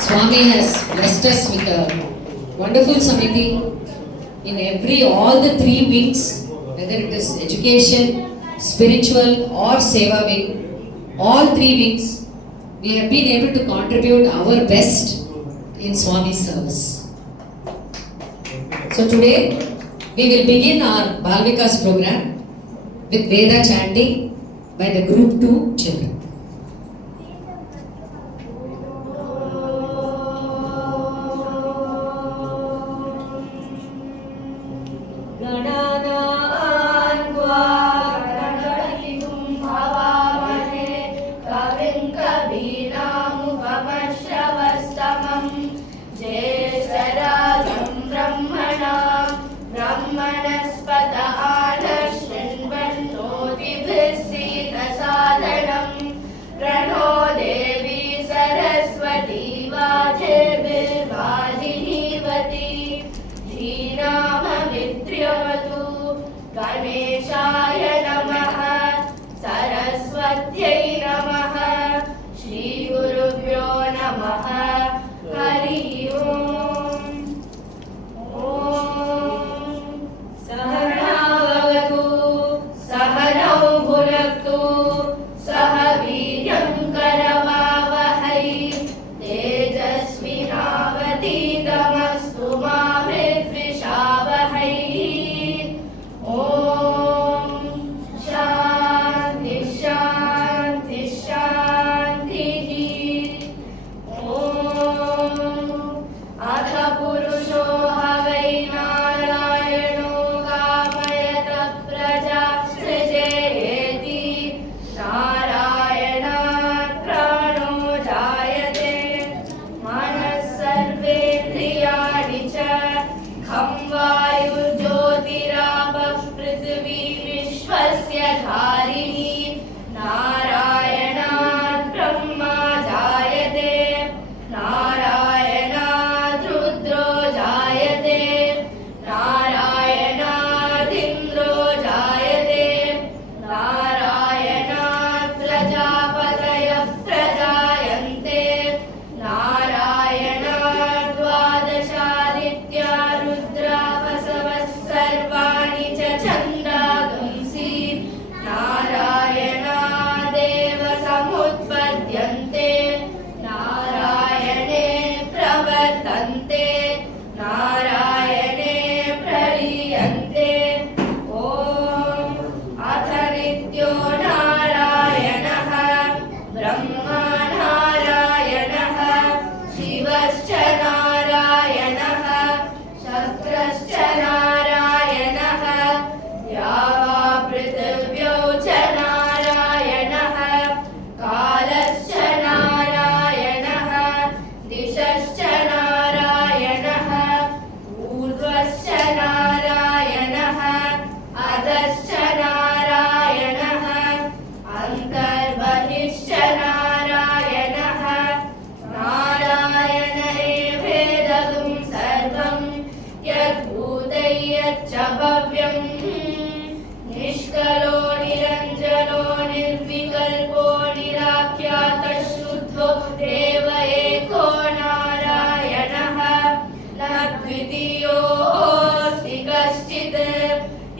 Swami has blessed us with a wonderful Samiti in all the three wings, whether it is education, spiritual or Seva wing, all three wings, we have been able to contribute our best in Swami's service. So today, we will begin our Balvikas program with Veda chanting by the Group 2 children. गणेशाय नमः सरस्वत्यै नमः श्रीगुरुभ्यो नमः हरि ओम् सहना भवतु सहनौ भुनक्तु सह वीर्यं करवावहै तेजस्विनावतीतमस्तु मा विद्विषावहै निष्कलो निरञ्जनो निर्विकल्पो निराख्यातः शुद्धो देव एको नारायणः न द्वितीयोऽस्ति कश्चित्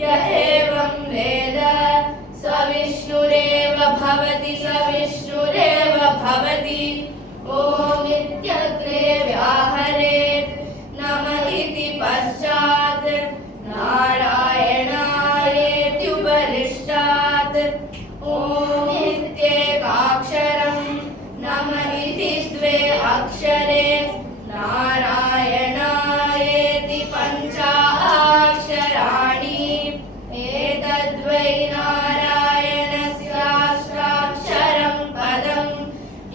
य एवं वेद स विष्णुरेव भवति ॐ इत्यग्रे व्याहरेत् नम इति पश्चात् नारायणायेत्युपरिष्टात् ॐ इत्येकाक्षरं नम इति द्वे अक्षरे नारायणायेति पञ्चाक्षराणि एतद्वै नारायणस्याष्टाक्षरं पदं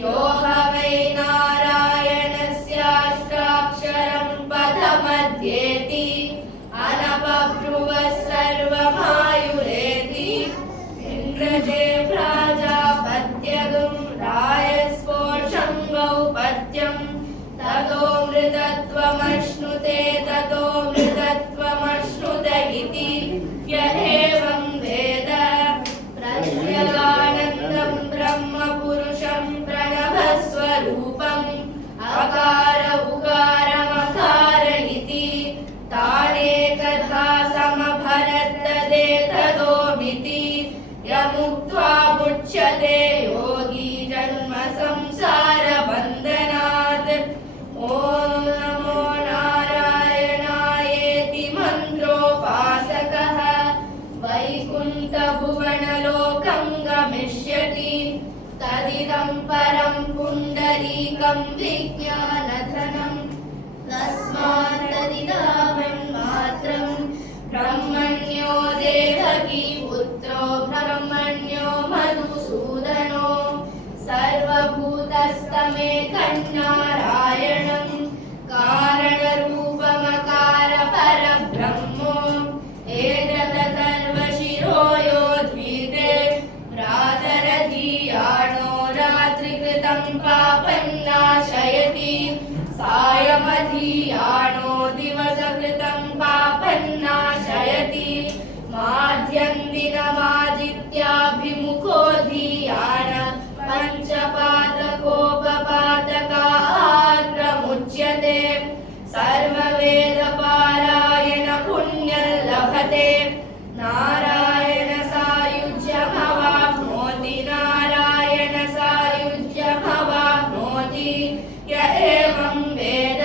यो ह वै नारायणस्याष्टाक्षरं पदमध्येति अनपब्रुवः सर्वमायुरेति इन्द्रजे प्राजापत्यगं रायस्पोषं गौपत्यं ततो मृतत्वमश्नुते इति य एवं वेद प्रत्यगानन्दं ब्रह्मपुरुषं प्रणवस्वरूपम् अकार पुण्डरीकं विज्ञानधनं तस्मात् तदिदावन्मात्रं ब्रह्मण्यो देवकी पुत्रो ब्रह्मण्यो मधुसूदनो सर्वभूतस्तमेकन्नारायणं कारणरूपमकार परब्रह्मो एतदथर्वशिरो यो द्विते रातरधीयाणो रात्रिकृतं पापन्नाशयति सायमधीयाणो दिवसकृतं पापन्नाशयति माध्यं दिनमादित्याभिमुखो धीयान पञ्चपादकोपपादकाग्रमुच्यते सर्ववेदपारायण पुण्यं लभते नारायण सायुज्यमवाप्नोति नारायण सायुज्यमवाप्नोति य एवं वेद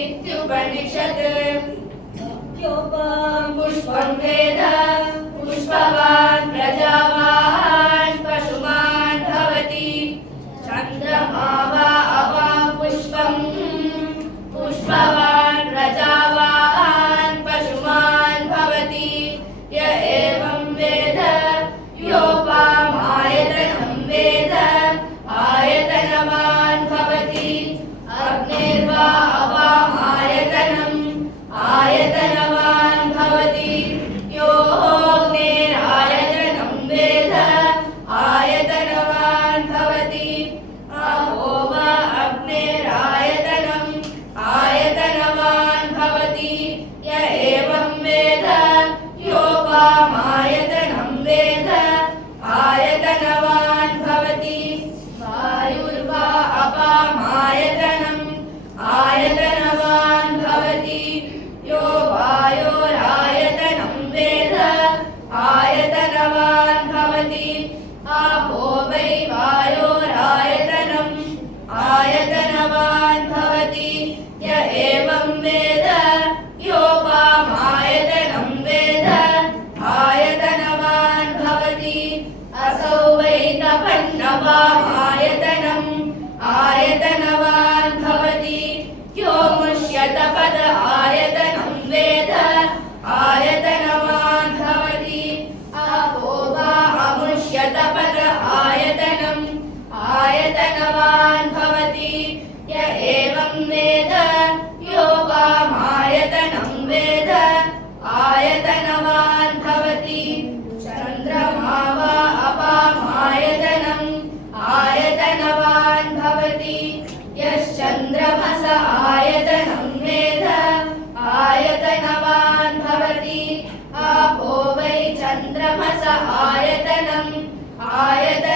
इत्युपनिषत् पुष्पं वेद पुष्पवान् प्रजावान् पशुमान् भवति चन्द्रमा वा अवा पुष्पं पुष्पवान् प्रजावान् पशुमान् भवति य एवं वेद योपामायतनं वेद आयतनवान् भवति अग्निर्वा अपामायतनम् आयतनवान् भवति योऽग्निरायतनं वेद आयतनवान् भवति अहो वा अग्निरायतनम् आयतनवान् भवति य एवं वेद योपामायतनं वेद आयतनवान् भवति वायुर्वा अपामायतनम् आयतनवान् भवति यो वायोरायतनं वेद आयतनवान् भवति आपो वै वायोरायतनम् आयतनवान् भवति य एवं वेद योपामायतनं वेद आयतनवान् भवति असौ वै तपन्नवामायतनम् आयतनवान् भवति यो मुष्यतपद आयतनं वेद आयतनवान् भवति आपो वा अमुष्यतपद आयतनम् आयतनवान् भवति य एवं वेद योपामायतनं वेद आयतनवान् भवति चन्द्रमा वा अपामायतनम् आयतनवान् भवति यश्चन्द्रमस आयतनं वेद आयतनवान् भवति आपो वै चन्द्रमस आयतनम् आयतनवान्